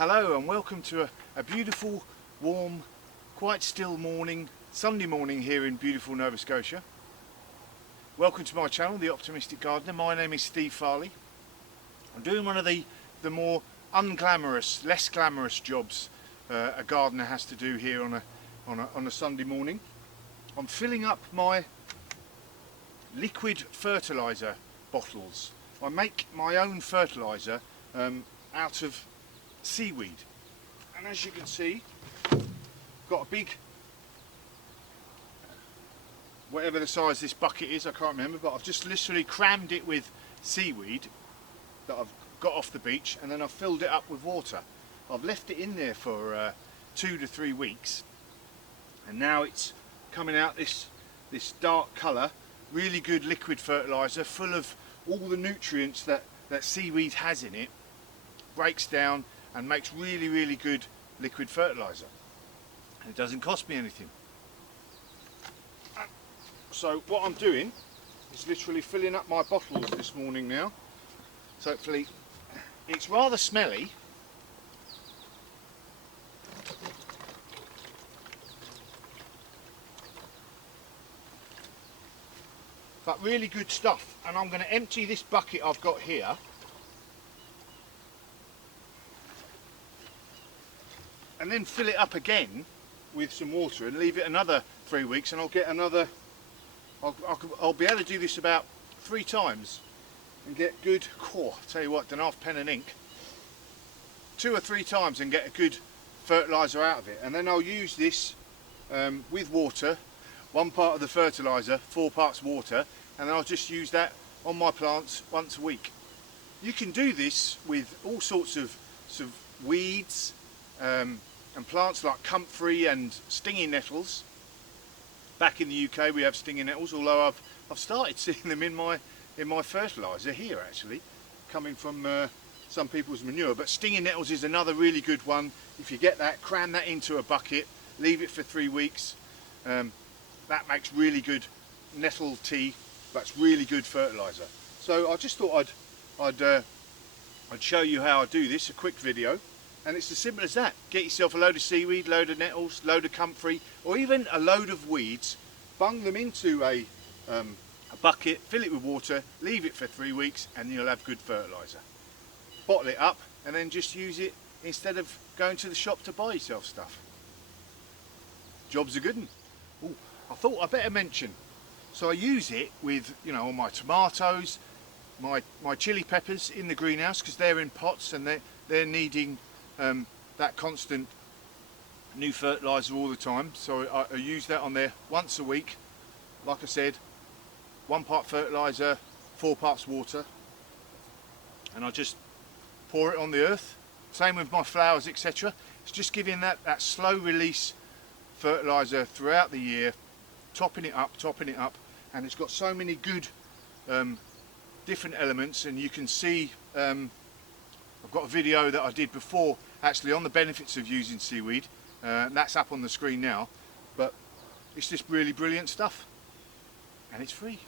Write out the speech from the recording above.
Hello and welcome to a beautiful, warm, quite still morning, Sunday morning here in beautiful Nova Scotia. Welcome to my channel, The Optimistic Gardener. My name is Steve Farley. I'm doing one of the more unglamorous, less glamorous jobs a gardener has to do here on a Sunday morning. I'm filling up my liquid fertiliser bottles. I make my own fertiliser out of seaweed, and as you can see, got a big, whatever the size this bucket is, I can't remember, but I've just literally crammed it with seaweed that I've got off the beach, and then I've filled it up with water. I've left it in there for 2 to 3 weeks, and now it's coming out this dark colour, really good liquid fertiliser full of all the nutrients that seaweed has in it, breaks down and makes really good liquid fertiliser, and it doesn't cost me anything. So what I'm doing is literally filling up my bottles this morning now. So hopefully, it's rather smelly, but really good stuff. And I'm going to empty this bucket I've got here, and then fill it up again with some water and leave it another 3 weeks, and I'll get another, I'll be able to do this about 3 times and get good, tell you what, don't half pen and ink, 2 or 3 times and get a good fertiliser out of it. And then I'll use this with water, 1 part of the fertiliser, 4 parts water, and then I'll just use that on my plants once a week. You can do this with all sorts of weeds, and plants like comfrey and stinging nettles. Back in the UK we have stinging nettles, although I've started seeing them in my fertiliser here, actually, coming from some people's manure. But stinging nettles is another really good one. If you get that, cram that into a bucket, leave it for 3 weeks. That makes really good nettle tea. That's really good fertiliser. So I just thought I'd show you how I do this, a quick video. And it's as simple as that. Get yourself a load of seaweed, load of nettles, load of comfrey, or even a load of weeds, bung them into a bucket, fill it with water, leave it for 3 weeks, and you'll have good fertiliser. Bottle it up and then just use it instead of going to the shop to buy yourself stuff. Job's a good one. Ooh, I thought I'd better mention. So I use it with, you know, all my tomatoes, my chili peppers in the greenhouse, because they're in pots and they're needing that constant new fertiliser all the time. So I use that on there once a week. Like I said, 1 part fertiliser, 4 parts water, and I just pour it on the earth. Same with my flowers, etc. It's just giving that slow release fertiliser throughout the year, topping it up, and it's got so many good different elements. And you can see I've got a video that I did before actually on the benefits of using seaweed, and that's up on the screen now. But it's just really brilliant stuff, and it's free.